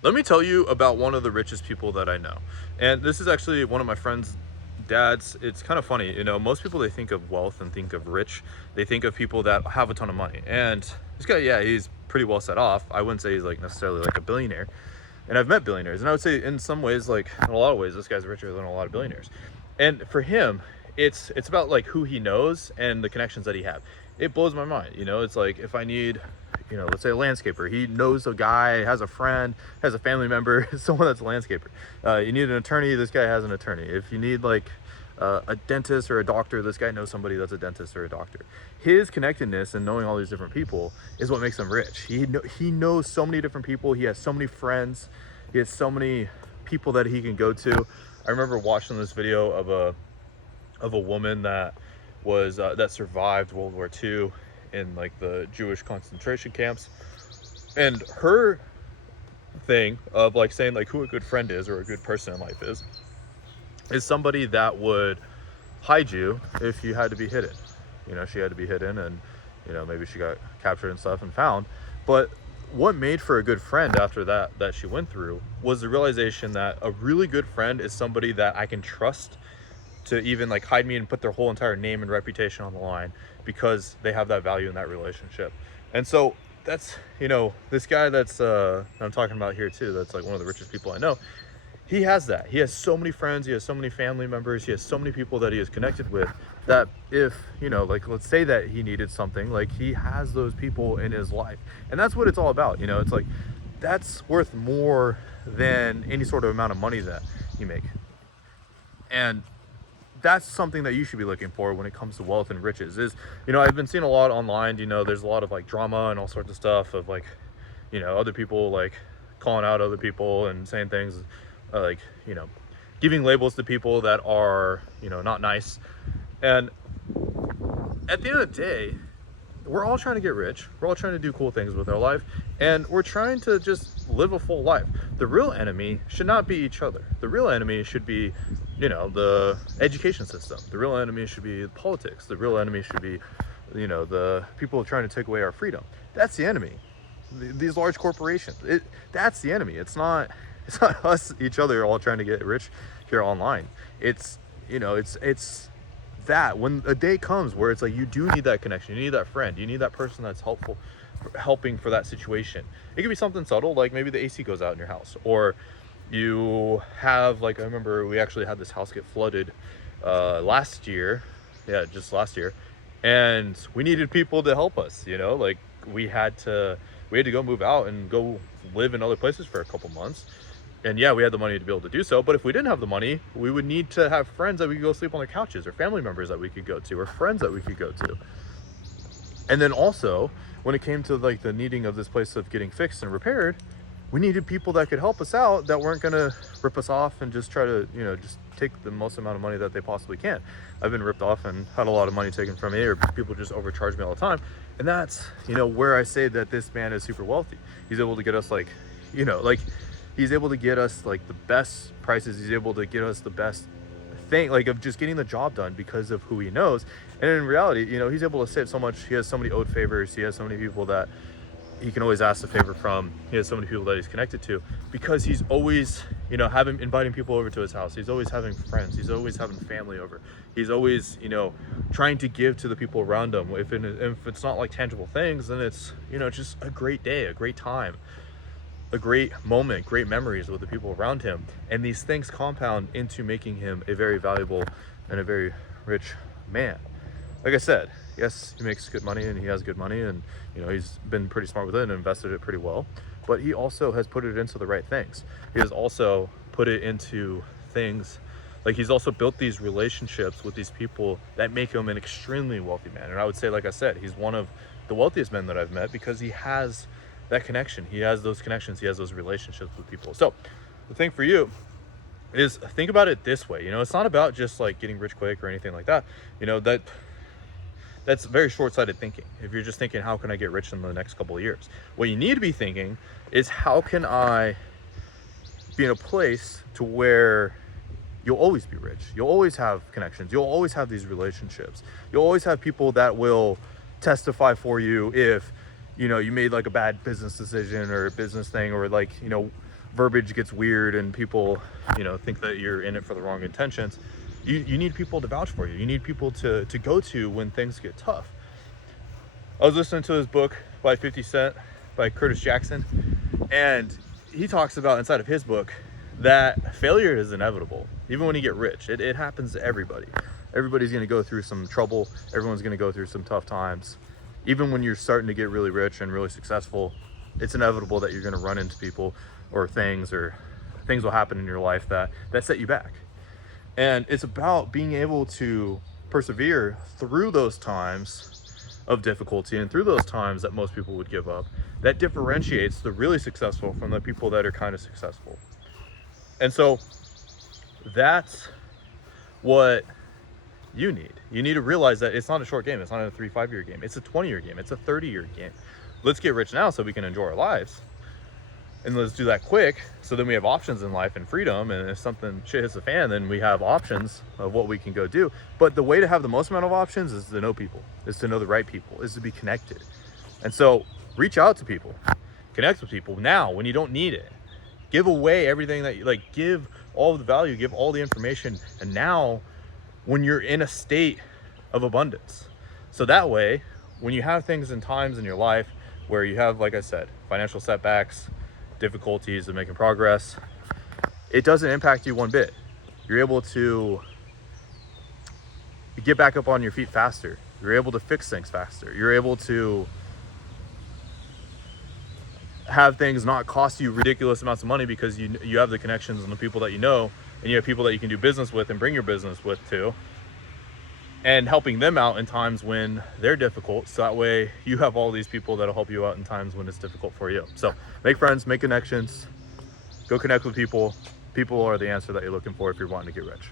Let me tell you about one of the richest people that I know. And this is actually one of my friend's dads. It's kind of funny, most people, they think of wealth and think of rich. They think of people that have a ton of money. And this guy, yeah, he's pretty well set off. I wouldn't say he's like necessarily like a billionaire. And I've met billionaires. And I would say in some ways, like in a lot of ways, this guy's richer than a lot of billionaires. And for him, it's about like who he knows and the connections that he have. It blows my mind. It's like if I need, let's say a landscaper, he knows a guy, has a friend, has a family member, someone that's a landscaper. You need an attorney, this guy has an attorney. If you need like a dentist or a doctor, this guy knows somebody that's a dentist or a doctor. His connectedness and knowing all these different people is what makes him rich. He knows so many different people. He has so many friends. He has so many people that he can go to. I remember watching this video of a woman that was that survived World War II in like the Jewish concentration camps, and her thing of like saying like who a good friend is or a good person in life is somebody that would hide you if you had to be hidden. She had to be hidden, and maybe she got captured and stuff and found. But what made for a good friend after that she went through was the realization that a really good friend is somebody that I can trust to even like hide me and put their whole entire name and reputation on the line because they have that value in that relationship. And so that's, this guy that's I'm talking about here too, that's like one of the richest people I know. He has that. He has so many friends, he has so many family members, he has so many people that he is connected with, that if, like let's say that he needed something, like he has those people in his life. And that's what it's all about. It's like that's worth more than any sort of amount of money that you make. And that's something that you should be looking for when it comes to wealth and riches is, I've been seeing a lot online, there's a lot of like drama and all sorts of stuff of like, other people like calling out other people and saying things like, giving labels to people that are, not nice. And at the end of the day, we're all trying to get rich. We're all trying to do cool things with our life, and we're trying to just live a full life. The real enemy should not be each other. The real enemy should be, the education system. The real enemy should be politics. The real enemy should be, the people trying to take away our freedom. That's the enemy. These large corporations. That's the enemy. It's not us, each other, all trying to get rich here online. It's, it's that when a day comes where it's like you do need that connection, you need that friend, you need that person that's helping for that situation. It could be something subtle, like maybe the AC goes out in your house, or you have, like, I remember we actually had this house get flooded last year, just last year, and we needed people to help us. Like we had to go move out and go live in other places for a couple months. And yeah, we had the money to be able to do so, but if we didn't have the money, we would need to have friends that we could go sleep on their couches, or family members that we could go to, or friends that we could go to. And then also, when it came to like the needing of this place of getting fixed and repaired, we needed people that could help us out, that weren't gonna rip us off and just try to, just take the most amount of money that they possibly can. I've been ripped off and had a lot of money taken from me, or people just overcharge me all the time. And that's, where I say that this man is super wealthy. He's able to get us like, he's able to get us like the best prices. He's able to get us the best thing, like of just getting the job done because of who he knows. And in reality, he's able to save so much. He has so many owed favors. He has so many people that he can always ask a favor from. He has so many people that he's connected to because he's always, inviting people over to his house. He's always having friends. He's always having family over. He's always, trying to give to the people around him. If it's not like tangible things, then it's, just a great day, a great time, a great moment, great memories with the people around him. And these things compound into making him a very valuable and a very rich man. Like I said, yes, he makes good money and he has good money, and he's been pretty smart with it and invested it pretty well, but he also has put it into the right things. He has also put it into things like he's also built these relationships with these people that make him an extremely wealthy man. And I would say, like I said, he's one of the wealthiest men that I've met because he has that connection. He has those connections. He has those relationships with people. So the thing for you is think about it this way. It's not about just like getting rich quick or anything like that. That's very short-sighted thinking. If you're just thinking, how can I get rich in the next couple of years? What you need to be thinking is, how can I be in a place to where you'll always be rich? You'll always have connections. You'll always have these relationships. You'll always have people that will testify for you if, you made like a bad business decision or a business thing, or like, verbiage gets weird and people, think that you're in it for the wrong intentions, you need people to vouch for you. You need people to go to when things get tough. I was listening to this book by 50 Cent, by Curtis Jackson, and he talks about inside of his book that failure is inevitable. Even when you get rich, it happens to everybody. Everybody's going to go through some trouble. Everyone's going to go through some tough times. Even when you're starting to get really rich and really successful, it's inevitable that you're going to run into people or things will happen in your life that set you back. And it's about being able to persevere through those times of difficulty and through those times that most people would give up. That differentiates the really successful from the people that are kind of successful. And so that's what you need to realize that it's not a short game. It's not a 3-5 year game. It's a 20-year game. It's a 30-year game. Let's get rich now so we can enjoy our lives, and let's do that quick so then we have options in life and freedom, and if something shit hits the fan, then we have options of what we can go do. But the way to have the most amount of options is to know people, is to know the right people, is to be connected. And so reach out to people, connect with people now when you don't need it. Give away everything that you give all the value, give all the information, and now when you're in a state of abundance. So that way, when you have things and times in your life where you have, like I said, financial setbacks, difficulties in making progress, it doesn't impact you one bit. You're able to get back up on your feet faster. You're able to fix things faster. You're able to have things not cost you ridiculous amounts of money because you have the connections and the people that you know, and you have people that you can do business with and bring your business with too, and helping them out in times when they're difficult. So that way you have all these people that'll help you out in times when it's difficult for you. So make friends, make connections, go connect with people. People are the answer that you're looking for if you're wanting to get rich.